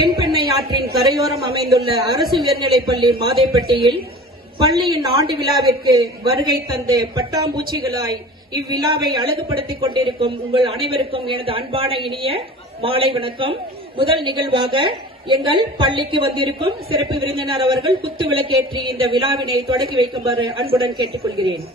தென்பெண்ணை ஆற்றின் கரையோரம் அமைந்துள்ள அரசு உயர்நிலைப்பள்ளி மாதைப்பட்டியில் பள்ளியின் ஆண்டு விழாவிற்கு வருகை தந்து பட்டாம்பூச்சிகளாய் இவ்விழாவை அழகுபடுத்திக் கொண்டிருக்கும் உங்கள் அனைவருக்கும் எனது அன்பான இனிய மாலை வணக்கம். முதல் நிகழ்வாக எங்கள் பள்ளிக்கு வந்திருக்கும் சிறப்பு விருந்தினர் அவர்கள் குத்து விளக்கேற்றி இந்த விழாவினை தொடங்கி வைக்குமாறு அன்புடன் கேட்டுக்கொள்கிறேன்.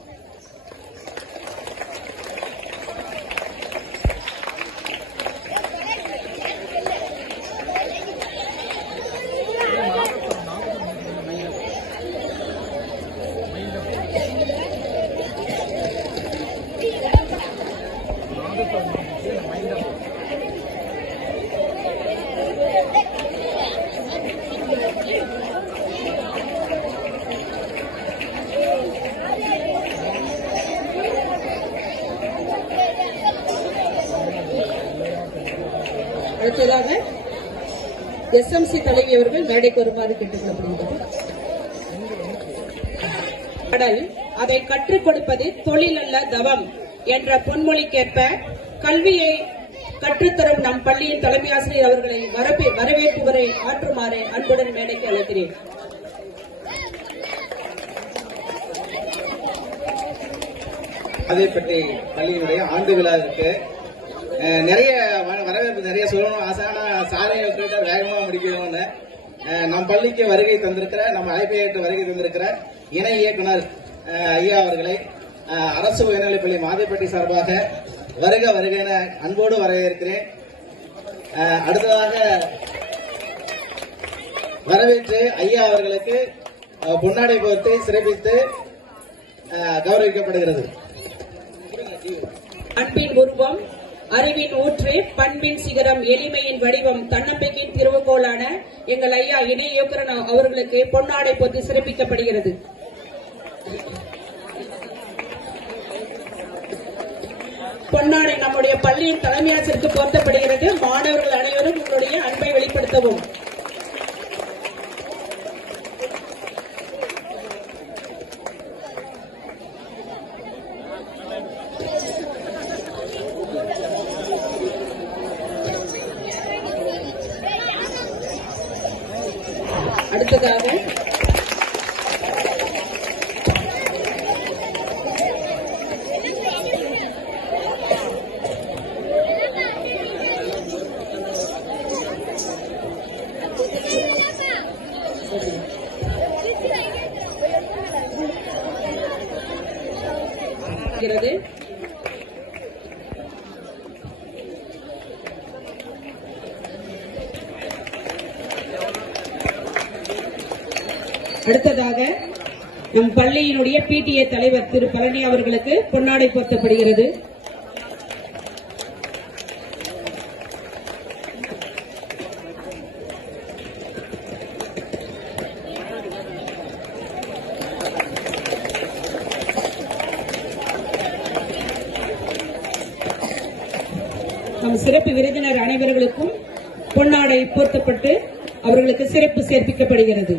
அடுத்ததாக SMC தலைவி அவர்கள் மேடைக்கு வருமாறு கேட்டுக்கொள்ளப்படுகிறது. கடல் அதை கற்றுக் கொடுப்பது தொழில் அல்ல தவம் என்ற பொன்மொழிக்கேற்ப கல்வியை கற்றுத்தரும் நம் பள்ளியின் தலைமை ஆசிரியர் அவர்களை வரவேற்புரை ஆற்றுமாறு அன்புடன் மேடைக்கு அழைக்கிறேன். மாதைப்பட்டி பள்ளியினுடைய ஆண்டு விழாவிற்கு நிறைய வரவேற்பு நிறைய சொல்லணும் ஆசான சாதனைகள் வேகமா முடிக்கணும்னு நம் பள்ளிக்கு வருகை தந்திருக்கிற நம்ம ஐபிஐக்கு வருகை தந்திருக்கிற இணை இயக்குனர் ஐயா அவர்களை அரசு உயர்நிலைப்பள்ளி மாதைப்பட்டி சார்பாக வருக வருக என அன்போடு வரவேற்கிறேன். அடுத்ததாக வரவேற்று ஐயா அவர்களுக்கு பொன்னாடை போர்த்து சிறப்பித்து கௌரவிக்கப்படுகிறது. அன்பின் உருவம், அறிவின் ஊற்று, பண்பின் சிகரம், எளிமையின் வடிவம், தன்னம்பிக்கையின் திருவுகோளான எங்கள் ஐயா இணை இயக்குனர் அவர்களுக்கு பொன்னாடை போட்டு சிறப்பிக்கப்படுகிறது. பொன்னாடை நம்முடைய பள்ளியின் தலைமை ஆசிரியருக்கு போர்த்தப்படுகிறது. மாணவர்கள் அனைவரும் உங்களுடைய அன்பை வெளிப்படுத்தவும். அடுத்ததாக அடுத்ததாக நம் பள்ளியினுடைய PTA தலைவர் திரு பழனி அவர்களுக்கு பொன்னாடை போர்த்தப்படுகிறது. நம் சிறப்பு விருந்தினர் அனைவர்களுக்கும் பொன்னாடை போர்த்தப்பட்டு அவர்களுக்கு சிறப்பு சேர்ப்பிக்கப்படுகிறது.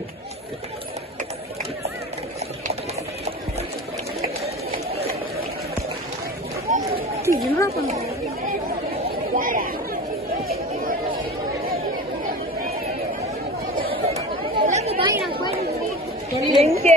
எங்க